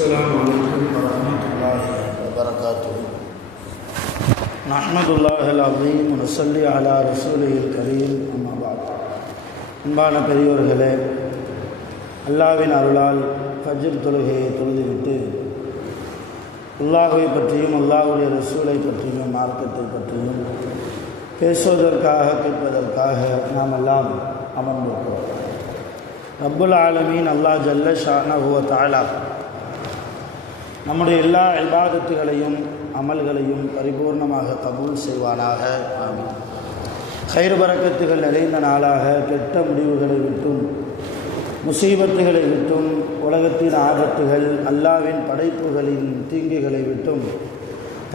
السلام عليكم ورحمة الله وبركاته. نحمد الله العظيم ونصلي على رسوله الكريم. أما بعد. அன்பான பெரியோர்களே, அல்லாஹ்வின் அருளால் ஃபஜ்ர் தொழுகையை தொழுதுவிட்டு அல்லாஹ்வை பற்றியும் அல்லாஹ்வுடைய ரசூலை பற்றியும் மார்க்கத்தை பற்றியும் பேசுவதற்காக கேட்பதற்காக நாம் எல்லாம் அமர்ந்திருக்கிறோம். ரப்புல் ஆலமீன் அல்லாஹ் ஜல்ல ஷானஹு வ தஆலா நம்முடைய எல்லா இபாதத்துகளையும் அமல்களையும் பரிபூர்ணமாக கபூல் செய்வானாக. ஆமீன். கைர் பரக்கத்துகள் நிறைந்த நாளாக கெட்ட முடிவுகளை விட்டும் முசீபத்துகளை விட்டும் உலகத்தின் ஆபத்துகள் அல்லாஹ்வின் படைப்புகளின் தீங்குகளை விட்டும்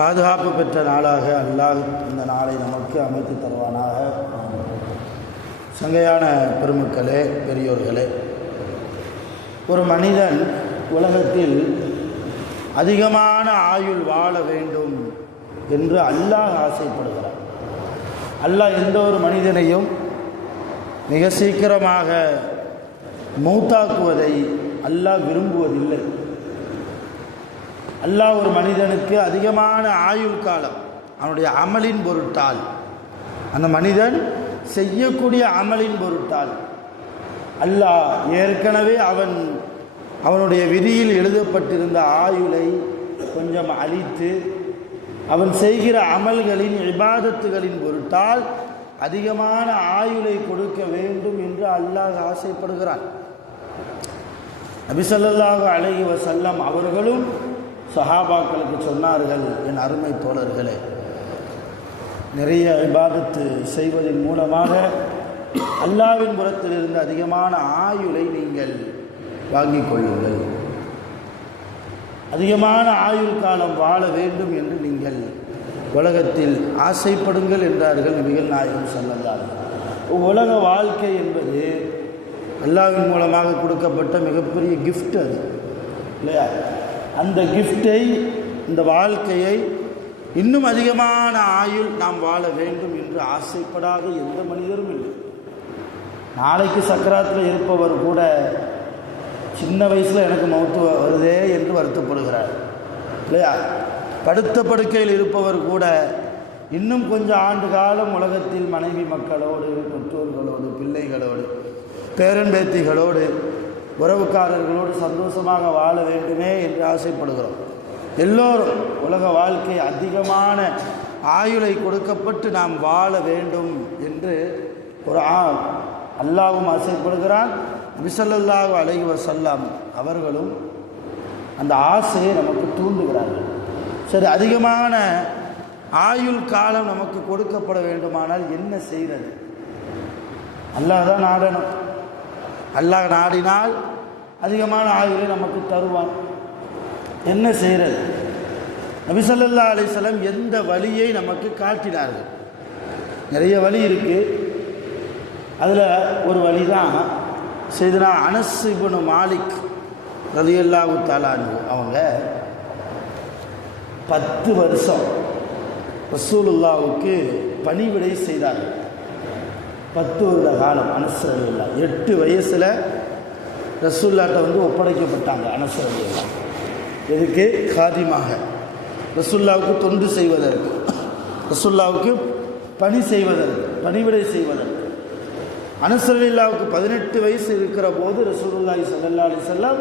பாதுகாப்பு பெற்ற நாளாக அல்லாஹ் இந்த நாளை நமக்கு அமைத்து தருவானாக. சங்கையான பெருமக்களே, பெரியோர்களே, ஒரு மனிதன் உலகத்தில் அதிகமான ஆயுள் வாழ வேண்டும் என்று அல்லாஹ் ஆசைப்படுகிறார். அல்லாஹ் எந்த ஒரு மனிதனையும் மிக சீக்கிரமாக மௌத்தாக்குவதை அல்லாஹ் விரும்புவதில்லை. அல்லாஹ் ஒரு மனிதனுக்கு அதிகமான ஆயுள் காலம் அவனுடைய அமலின் பொருட்டால், அந்த மனிதன் செய்யக்கூடிய அமலின் பொருட்டால் அல்லாஹ் ஏற்கனவே அவனுடைய விதியில் எழுதப்பட்டிருந்த ஆயுளை கொஞ்சம் அழித்து அவன் செய்கிற அமல்களின் இபாதத்துகளின் பொருட்டால் அதிகமான ஆயுளை கொடுக்க வேண்டும் என்று அல்லாஹ் ஆசைப்படுகிறான். நபி ஸல்லல்லாஹு அலைஹி வஸல்லம் அவர்களும் சஹாபாக்களுக்கு சொன்னார்கள், என் அருமை தோழர்களே, நிறைய இபாதத்து செய்வதன் மூலமாக அல்லாஹ்வின் புறத்திலிருந்து அதிகமான ஆயுளை நீங்கள் வாங்கிக் கொள்ளுங்கள். அதிகமான ஆயுள் காலம் வாழ வேண்டும் என்று நீங்கள் உலகத்தில் ஆசைப்படுங்கள் என்றார்கள் நபிகள் நாயகம் ஸல்லல்லாஹு அலைஹி வஸல்லம். உலக வாழ்க்கை என்பது அல்லாஹ்வின் மூலமாக கொடுக்கப்பட்ட மிகப்பெரிய கிஃப்ட் அது இல்லையா? அந்த கிஃப்டை, இந்த வாழ்க்கையை இன்னும் அதிகமான ஆயுள் நாம் வாழ வேண்டும் என்று ஆசைப்படாத எந்த மனிதரும் இல்லை. நாளைக்கு சக்கராத்தில் இருப்பவர் கூட சின்ன வயசில் எனக்கு மௌத்து வருதே என்று வருத்தப்படுகிறார் இல்லையா? படுத்த படுக்கையில் இருப்பவர் கூட இன்னும் கொஞ்சம் ஆண்டு காலம் உலகத்தில் மனைவி மக்களோடு, பெற்றோர்களோடு, பிள்ளைகளோடு, பேரன் பேத்திகளோடு, உறவுக்காரர்களோடு சந்தோஷமாக வாழ வேண்டுமே என்று ஆசைப்படுகிறோம். எல்லோரும் உலக வாழ்க்கை அதிகமான ஆயுளை கொடுக்கப்பட்டு நாம் வாழ வேண்டும் என்று ஒரு அல்லாஹ்வும் ஆசைப்படுகிறான். நபி ஸல்லல்லாஹு அலைஹி வஸல்லம் அவர்களும் அந்த ஆசையை நமக்கு தூண்டுகிறார்கள். சரி, அதிகமான ஆயுள் காலம் நமக்கு கொடுக்கப்பட வேண்டுமானால் என்ன செய்கிறது? அல்லாஹ் தான் நாடணும். அல்லாஹ் நாடினால் அதிகமான ஆயுளை நமக்கு தருவான். என்ன செய்கிறது? நபி ஸல்லல்லாஹு அலைஹி வஸல்லம் எந்த வழியை நமக்கு காட்டினார்கள்? நிறைய வழி இருக்குது. அதில் ஒரு வழி தான் சையதுனா அனஸ் இப்னு மாலிக் ரலியல்லாஹு தஆலா அன்ஹு அவங்க 10 வருஷம் ரசூலுல்லாஹ்வுக்கு பணிவிடை செய்தார்கள். 10 வருட காலம் அனஸ் ரலியல்லாஹ். 8 வயசில் ரசூலுல்லாஹ்ட்ட ஒப்படைக்கப்பட்டாங்க அனஸ் ரலியல்லாஹ். எதுக்கு? காதிமாக, ரசூலுல்லாஹ்வுக்கு தொண்டு செய்வதற்கு, ரசூலுல்லாஹ்வுக்கு பணி செய்வதற்கு, பணிவிடை செய்வதற்கு. அனஸ் ரலியல்லாஹ்வுக்கு 18 வயசு இருக்கிற போது ரசூலுல்லாஹி ஸல்லல்லாஹு அலைஹி வஸல்லம்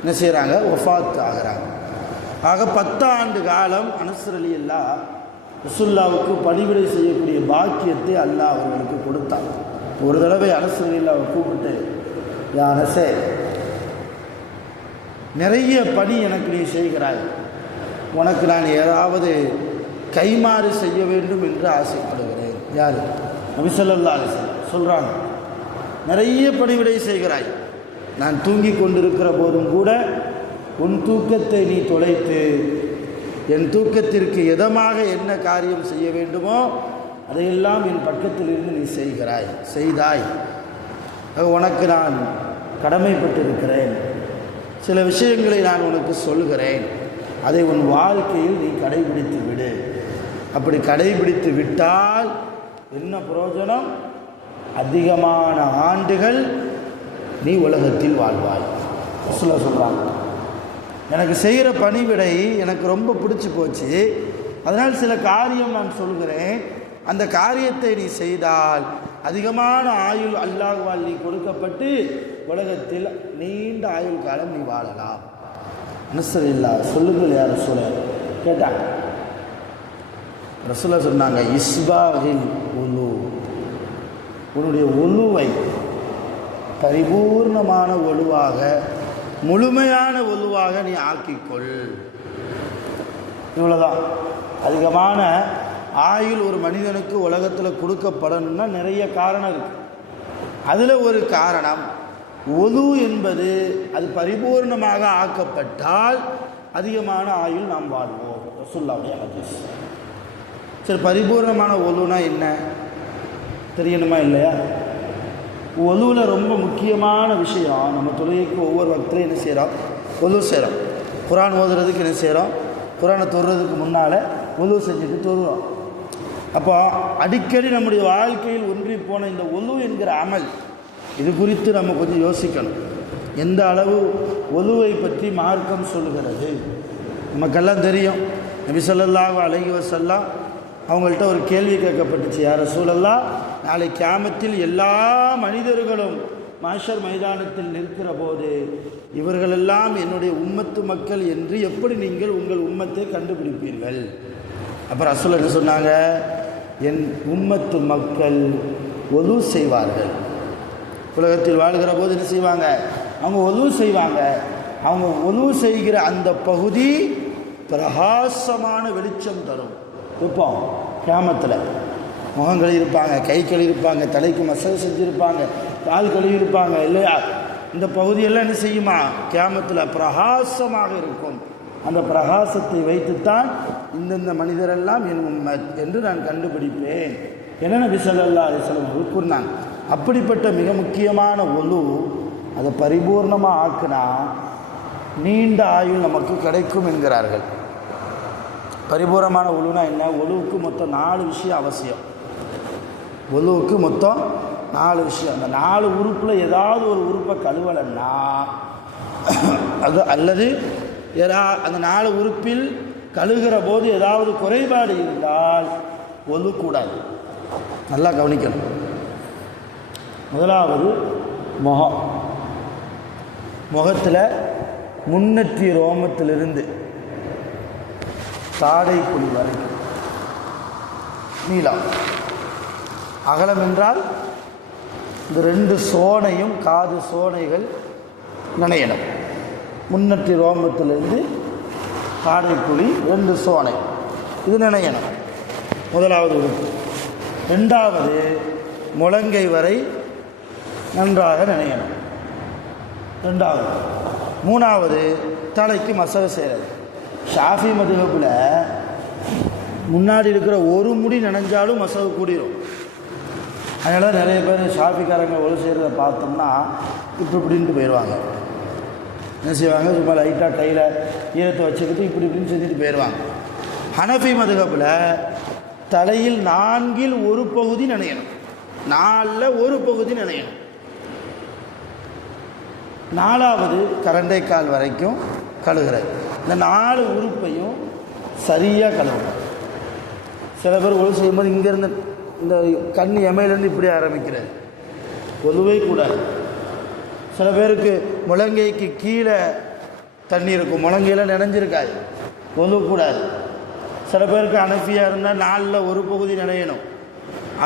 என்ன செய்கிறாங்க? வஃபாத் ஆகிறாங்க. ஆக 10 ஆண்டு காலம் அனஸ் ரலியல்லாஹ் ரசூலுல்லாஹ்வுக்கு பணிவிடை செய்யக்கூடிய பாக்கியத்தை அல்லாஹ் அவர்களுக்கு கொடுத்தாங்க. ஒரு தடவை அனஸ் ரலியல்லாஹ்வை கூப்பிட்டு, யா அனஸே, நிறைய பணி எனக்கு நீ செய்கிறாய், உனக்கு நான் ஏதாவது கைமாறு செய்ய வேண்டும் என்று ஆசைப்படுகிறேன். யார்? நபி ஸல்லல்லாஹு அலைஹி வஸல்லம் சொல்கிறாங்க, நிறைய பணிவிடை செய்கிறாய், நான் தூங்கி கொண்டிருக்கிற போதும் கூட உன் தூக்கத்தை நீ தொலைத்து என் தூக்கத்திற்கு எதமாக என்ன காரியம் செய்ய வேண்டுமோ அதையெல்லாம் என் பக்கத்தில் இருந்து நீ செய்தாய். உனக்கு நான் கடமைப்பட்டிருக்கிறேன். சில விஷயங்களை நான் உனக்கு சொல்கிறேன், அதை உன் வாழ்க்கையில் நீ கடைபிடித்து விடு. அப்படி கடைபிடித்து விட்டால் என்ன பிரயோஜனம்? அதிகமான ஆண்டுகள் நீ உலகத்தில் வாழ்வாய். சொல்கிறாங்க. எனக்கு செய்கிற பணிவிடை எனக்கு ரொம்ப பிடிச்சி போச்சு, அதனால் சில காரியம் நான் சொல்கிறேன், அந்த காரியத்தை நீ செய்தால் அதிகமான ஆயுள் அல்லாஹ்வால் நீ கொடுக்கப்பட்டு உலகத்தில் நீண்ட ஆயுள் காலம் நீ வாழலாம். அனுசர் இல்லா சொல்லுங்கள் யார் ரசூலை கேட்டாங்க. ரசூலா சொன்னாங்க, இஸ்பாஹில் உலு, உன்னுடைய ஒலுவை பரிபூர்ணமான ஒலுவாக, முழுமையான ஒலுவாக நீ ஆக்கிக்கொள். இவ்வளோதான். அதிகமான ஆயுள் ஒரு மனிதனுக்கு உலகத்தில் கொடுக்கப்படணும்னா நிறைய காரணம் இருக்குது. அதில் ஒரு காரணம் ஒது என்பது, அது பரிபூர்ணமாக ஆக்கப்பட்டால் அதிகமான ஆயுள் நாம் வாழ்வோம். ரசூலுல்லாஹி ஹதீஸ். சரி, பரிபூர்ணமான ஒலுனா என்ன தெரியணுமா இல்லையா? ஒலுவில் ரொம்ப முக்கியமான விஷயம், நம்ம தொழுகைக்கு ஒவ்வொரு வக்திலையும் என்ன செய்கிறோம்? ஒலு செய்கிறோம். குர்ஆன் ஓதுறதுக்கு என்ன செய்கிறோம்? குர்ஆனை தொடுறதுக்கு முன்னால் ஒலு செஞ்சுட்டு தொழுகிறோம். அப்போ அடிக்கடி நம்முடைய வாழ்க்கையில் ஒன்றி போன இந்த ஒலு என்கிற அமல், இது குறித்து நம்ம கொஞ்சம் யோசிக்கணும். எந்த அளவு ஒலுவை பற்றி மார்க்கம் சொல்லுகிறது? நமக்கெல்லாம் தெரியும், நபி ஸல்லல்லாஹு அலைஹி வஸல்லம் அவங்கள்ட்ட ஒரு கேள்வி கேட்கப்பட்டுச்சு, யா ரசூலல்லாஹ், நாளை கியாமத்தில் எல்லா மனிதர்களும் மாஷர் மைதானத்தில் நிற்கிற போது இவர்களெல்லாம் என்னுடைய உம்மத்து மக்கள் என்று எப்படி நீங்கள் உங்கள் உம்மத்தை கண்டுபிடிப்பீர்கள்? அப்புறம் ரசூல் என்ன சொன்னாங்க? என் உம்மத்து மக்கள் ஒது செய்வார்கள். உலகத்தில் வாழ்கிற போது என்ன செய்வாங்க? அவங்க ஒது செய்வாங்க. அவங்க ஒது செய்கிற அந்த பகுதி பிரகாசமான வெளிச்சம் தரும். இப்போ கியாமத்தில் முகம் கழுவிருப்பாங்க, கை கழுவிருப்பாங்க, தலைக்கு மசாஜ் செஞ்சுருப்பாங்க, கால் கழுவிருப்பாங்க இல்லையா? இந்த பகுதியெல்லாம் என்ன செய்யுமா? கியாமத்தில் பிரகாசமாக இருக்கும். அந்த பிரகாசத்தை வைத்துத்தான் இந்தந்த மனிதரெல்லாம் என் உம்மத் என்று நான் கண்டுபிடிப்பேன் என நபி ஸல்லல்லாஹு அலைஹி வஸல்லம் அவர்கள் கூறினாங்க. அப்படிப்பட்ட மிக முக்கியமான ஒலு, அதை பரிபூர்ணமாக ஆக்குனா நீண்ட ஆயுள் நமக்கு கிடைக்கும் என்கிறார்கள். பரிபூர்ணமான ஒலுனா என்ன? ஒலுவுக்கு மொத்தம் 4 விஷயம் அவசியம். ஒலுவுக்கு மொத்தம் 4 விஷயம். அந்த 4 உறுப்பில் ஏதாவது ஒரு உறுப்பை கழுவலைன்னா அது, அல்லது அந்த 4 உறுப்பில் கழுகிற போது ஏதாவது குறைபாடு இருந்தால் ஒலு கூடாது. நல்லா கவனிக்கணும். முதலாவது முகம். முகத்தில் முன்னெற்றி ரோமத்திலிருந்து தாடை குழி வரைக்கும் நீளம். அகலம் என்றால் இந்த 2 சோனையும், காது சோனைகள் நனையணும். முன்னெற்றி ரோமத்திலிருந்து தாடை குழி 2 சோனை, இது நனையணும். முதலாவது உறுப்பு. 2வது முழங்கை வரை நன்றாக நனையணும். 2வது. 3வது தலைக்கு மசாஜ் செய்கிறது. ஷாஃபி மதுஹபில் முன்னாடி இருக்கிற ஒரு முடி நனைஞ்சாலும் மசாஜ் கூடிரும். அதனால தான் நிறைய பேர் ஷாஃபிக்காரங்க ஒழு செய்கிறத பார்த்தோம்னா இப்படின்ட்டு போயிடுவாங்க. என்ன செய்வாங்க? சும்மா லைட்டாக கையில் ஈரத்தை வச்சுக்கிட்டு இப்படின்னு செஞ்சுட்டு போயிடுவாங்க. ஹனஃபி மதுஹபில் தலையில் 4ல் ஒரு பகுதி நனையணும், 4ல் ஒரு பகுதி நனையணும். 4வது கரண்டைக்கால் வரைக்கும் கழுகுறது. இந்த 4 உறுப்பையும் சரியாக கழுவணும். சில பேர் ஒழு செய்யும்போது இங்கேருந்து இந்த கண் எமையிலேருந்து இப்படி ஆரம்பிக்கிறது, ஒழுவே கூடாது. சில பேருக்கு முழங்கைக்கு கீழே தண்ணி இருக்கும், முழங்கையில் நினைஞ்சிருக்காது, ஒழுவக்கூடாது. சில பேருக்கு அனஃபியாக இருந்தால் 4ல் ஒரு பகுதி நனையணும்.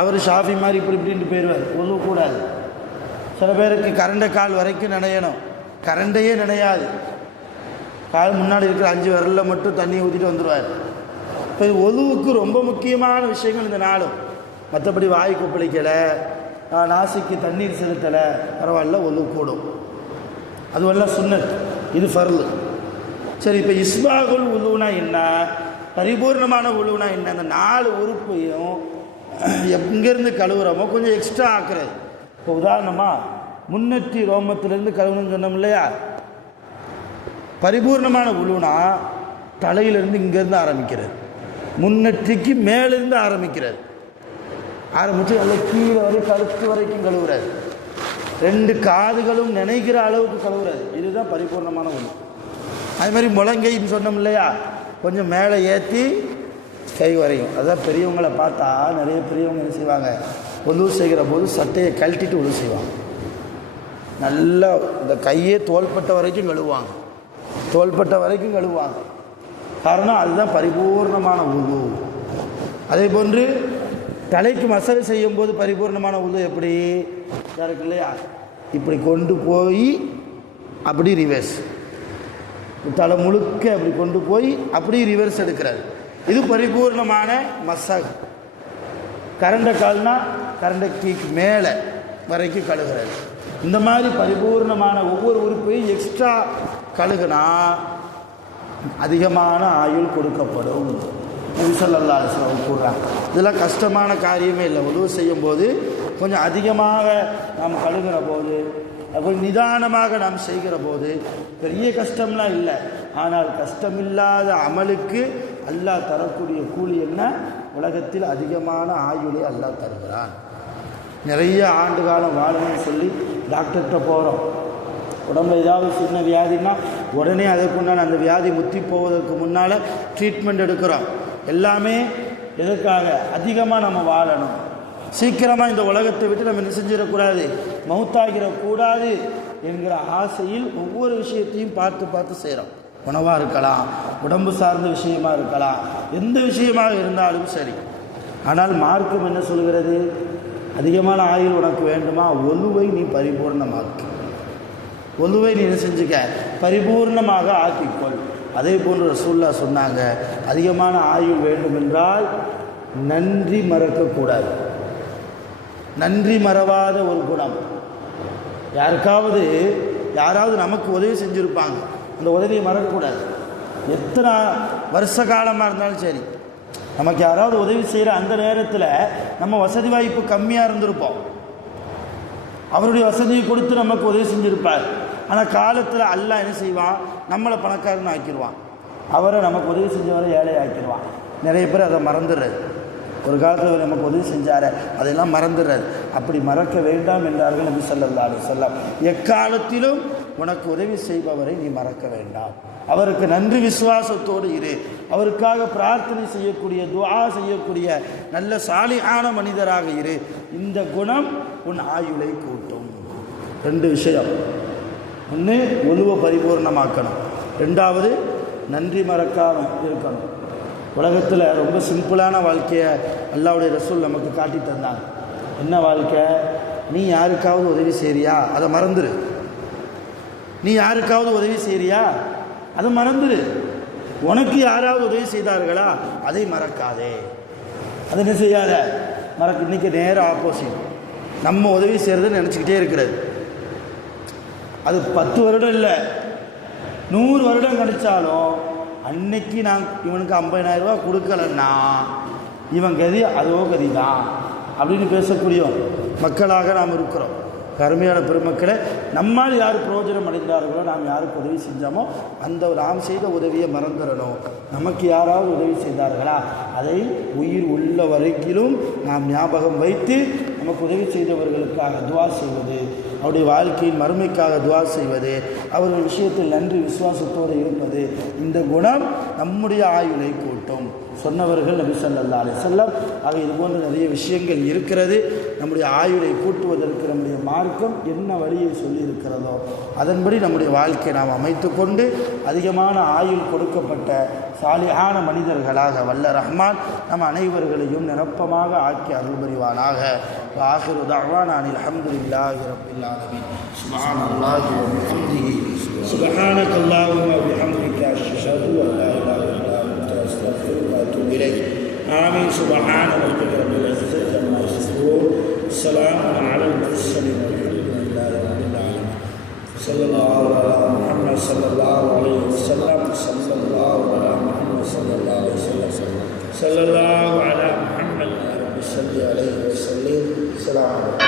அவர் ஷாஃபி மாதிரி இப்படின்ட்டு போயிடுவார், ஒழுவக்கூடாது. சில பேருக்கு கரண்டை கால் வரைக்கும் நனையணும், கரண்டையே நினையாது, கால் முன்னாடி இருக்கிற 5 விரலில் மட்டும் தண்ணியை ஊற்றிட்டு வந்துடுவார். இப்போ ஒழுவுக்கு ரொம்ப முக்கியமான விஷயங்கள் இந்த 4. மற்றபடி வாய் கொப்பளிக்கலை, நாசிக்கு தண்ணீர் செலுத்தலை, பரவாயில்ல, ஒழு கூடும். அதுவெல்லாம் சுன்னத், இது ஃபர்லு. சரி, இப்போ இஸ்பாகுல் உலுனா என்ன? பரிபூர்ணமான உலுனா என்ன? அந்த 4 உறுப்பையும் எங்கேருந்து கழுவுறோமோ கொஞ்சம் எக்ஸ்ட்ரா ஆக்குறது. இப்போ உதாரணமாக முன்னெற்றி ரோமத்திலேருந்து கழுவணும்னு சொன்னோம் இல்லையா? பரிபூர்ணமான உலுனா தலையிலேருந்து இங்கேருந்து ஆரம்பிக்கிறது, முன்னெற்றிக்கு மேலேருந்து ஆரம்பிக்கிறது, ஆரம்பித்து நல்லா கீழே வரை கழுத்து வரைக்கும் கழுவுறது, 2 காதுகளும் நினைக்கிற அளவுக்கு கழுவுறது. இதுதான் பரிபூர்ணமான உலு. அது மாதிரி முழங்கைன்னு சொன்னோம் இல்லையா, கொஞ்சம் மேலே ஏற்றி கை வரையும். அதான் பெரியவங்களை பார்த்தா நிறைய பெரியவங்க என்ன செய்வாங்க, உதவு செய்கிற போது சட்டையை கழட்டிட்டு உதவு செய்வாங்க. நல்லா இந்த கையே தோள்பட்ட வரைக்கும் கழுவுவாங்க, தோள்பட்ட வரைக்கும் கழுவுவாங்க. காரணம் அதுதான் பரிபூர்ணமான உது. அதே போன்று தலைக்கு மசாஜ் செய்யும் போது பரிபூர்ணமான உது எப்படி இருக்கு இல்லையா, இப்படி கொண்டு போய் அப்படி ரிவர்ஸ், தலை முழுக்க அப்படி கொண்டு போய் அப்படி ரிவர்ஸ் எடுக்கிறாரு. இது பரிபூர்ணமான மசாஜ். கரண்ட கால்னா கரண்டைக்கு மேலே வரைக்கும் கழுகுறாரு. இந்த மாதிரி பரிபூர்ணமான ஒவ்வொரு உறுப்பையும் எக்ஸ்ட்ரா கழுகுனா அதிகமான ஆயுள் கொடுக்கப்படும். நபி ஸல்லல்லாஹு அலைஹி வஸல்லம் கூறுறாங்க. இதெல்லாம் கஷ்டமான காரியமே இல்லை. உதவு செய்யும் போது கொஞ்சம் அதிகமாக நாம் கழுகுற போது, கொஞ்சம் நிதானமாக நாம் செய்கிற போது பெரிய கஷ்டம்லாம் இல்லை. ஆனால் கஷ்டமில்லாத அமலுக்கு அல்லாஹ் தரக்கூடிய கூலி என்ன, உலகத்தில் அதிகமான ஆயுளை அல்லாஹ் தருகிறான். நிறைய ஆண்டு காலம் வாழணும்னு சொல்லி டாக்டர்கிட்ட போகிறோம். உடம்புல ஏதாவது சின்ன வியாதினா உடனே அதற்குண்டான அந்த வியாதி முத்தி போவதற்கு முன்னால் ட்ரீட்மெண்ட் எடுக்கிறோம். எல்லாமே எதற்காக, அதிகமாக நம்ம வாழணும், சீக்கிரமாக இந்த உலகத்தை விட்டு நம்ம என்ன செஞ்சிடக்கூடாது, மௌத்தாகிடக்கூடாது என்கிற ஆசையில் ஒவ்வொரு விஷயத்தையும் பார்த்து பார்த்து செய்கிறோம். உணவாக இருக்கலாம், உடம்பு சார்ந்த விஷயமாக இருக்கலாம், எந்த விஷயமாக இருந்தாலும் சரி. ஆனால் மார்க்கம் என்ன சொல்கிறது, அதிகமான ஆயுள் உனக்கு வேண்டுமா, ஒழுவை நீ பரிபூர்ணமாக்கு, ஒழுவை நீ என்ன செஞ்சுக்க, பரிபூர்ணமாக ஆக்கிக்கொள். அதே போன்று ரசூலுல்லாஹ் சொன்னாங்க, அதிகமான ஆயுள் வேண்டுமென்றால் நன்றி மறக்கக்கூடாது. நன்றி மறவாத ஒரு குணம். யாராவது நமக்கு உதவி செஞ்சுருப்பாங்க, அந்த உதவியை மறக்கக்கூடாது. எத்தனை வருஷ காலமாக இருந்தாலும் சரி, நமக்கு யாராவது உதவி செய்கிற அந்த நேரத்தில் நம்ம வசதி வாய்ப்பு கம்மியாக இருந்திருப்போம், அவருடைய வசதியை கொடுத்து நமக்கு உதவி செஞ்சுருப்பார். ஆனால் காலத்தில் அல்லாஹ் என்ன செய்வான், நம்மளை பணக்காரன்னு ஆக்கிடுவான், அவரை நமக்கு உதவி செஞ்சவரை ஏழை ஆக்கிடுவான். நிறைய பேர் அதை மறந்துடுறது. ஒரு காலத்தில் நமக்கு உதவி செஞ்சார், அதெல்லாம் மறந்துடுறது. அப்படி மறக்க வேண்டாம் என்றார்கள் நபி ஸல்லல்லாஹு அலைஹி வஸல்லம். எக்காலத்திலும் உனக்கு உதவி செய்பவரை நீ மறக்க வேண்டாம், அவருக்கு நன்றி விசுவாசத்தோடு இரு, அவருக்காக பிரார்த்தனை செய்யக்கூடிய, துஆ செய்யக்கூடிய நல்ல சாலிஹான மனிதராக இரு. இந்த குணம் உன் ஆயுளை கூட்டும். 2 விஷயம். ஒன்று, ஒழுவை பரிபூர்ணமாக்கணும். 2வது, நன்றி மறக்காமல் இருக்கணும். உலகத்தில் ரொம்ப சிம்பிளான வாழ்க்கையை அல்லாஹ்வுடைய ரசூல் நமக்கு காட்டி தந்தாங்க. என்ன வாழ்க்கை, நீ யாருக்காவது உதவி செய்றியா, அதை மறந்துடு. நீ யாருக்காவது உதவி செய்றியா, அதை மறந்துடு. உனக்கு யாராவது உதவி செய்தார்களா, அதை மறக்காதே. அதை என்ன செய்யாத, இன்னைக்கு நேரம் ஆப்போசிட். நம்ம உதவி செய்கிறதுன்னு நினச்சிக்கிட்டே இருக்கிறது. அது 10 வருடம் இல்லை, 100 வருடம் கழித்தாலும் அன்னைக்கு நான் இவனுக்கு 50,000 ரூபா கொடுக்கலன்னா இவன் கதி அதோ கதி தான் அப்படின்னு பேசக்கூடிய மக்களாக நாம் இருக்கிறோம். கருமையான பெருமக்களை, நம்மால் யார் பிரயோஜனம் அடைந்தார்களோ, நாம் யாருக்கு உதவி செஞ்சோமோ அந்த நாம் செய்த உதவியை மறந்துடணும். நமக்கு யாராவது உதவி செய்தார்களா, அதை உயிர் உள்ள வரைக்கிலும் நாம் ஞாபகம் வைத்து நமக்கு உதவி செய்தவர்களுக்காக துஆ செய்வது, அவருடைய வாழ்க்கையின் மறுமைக்காக துஆ செய்வது, அவர்கள் விஷயத்தில் நன்றி விசுவாசத்தோடு இருப்பது, இந்த குணம் நம்முடைய ஆயுளை கூட்டும். சொன்னவர்கள் நபி ஸல்லல்லாஹு அலைஹி வஸல்லம். ஆக இது போன்ற நிறைய விஷயங்கள் இருக்கிறது. நம்முடைய ஆயுளை கூட்டுவதற்கு நம்முடைய மார்க்கம் என்ன வழியை சொல்லியிருக்கிறதோ அதன்படி நம்முடைய வாழ்க்கையை நாம் அமைத்து கொண்டு அதிகமான ஆயுள் கொடுக்கப்பட்ட சாலிஹான மனிதர்களாக வல்ல ரஹ்மான் நம் அனைவர்களையும் நிரப்பமாக ஆக்கி அருள் புரிவானாக. ஆகிரு தஅவானா அனில் ஹம்துலில்லாஹி ரப்பில் ஆலமீன். சுப்ஹானல்லாஹி வ பிஹம்திஹி சுப்ஹானக்கல்லாஹும்ம வ பிஹம்திக அஷ்ஹது அன் லா இலாஹா இல்லா அன்த அஸ்தக்ஃபிருக வ அத்தூபு இலைக். ஆமீன். சுப்ஹான ரப்பிக ரப்பில் இஸ்ஸத்தி அம்மா யசிஃபூன். ஸலாமுன் அலல் முர்ஸலீன் வல்ஹம்துலில்லாஹி ரப்பில் ஆலமீன். ஸல்லல்லாஹு அலா முஹம்மத் ஸல்லல்லாஹு அலைஹி வஸல்லம். ஸல்லல்லாஹு அலா முஹம்மத் ஸல்லல்லாஹு அலைஹி வஸல்லம். ஸல்லல்லாஹு அலா முஹம்மத் யா ரப்பி ஸல்லி அலைஹி வஸல்லிம். ஸலாம்.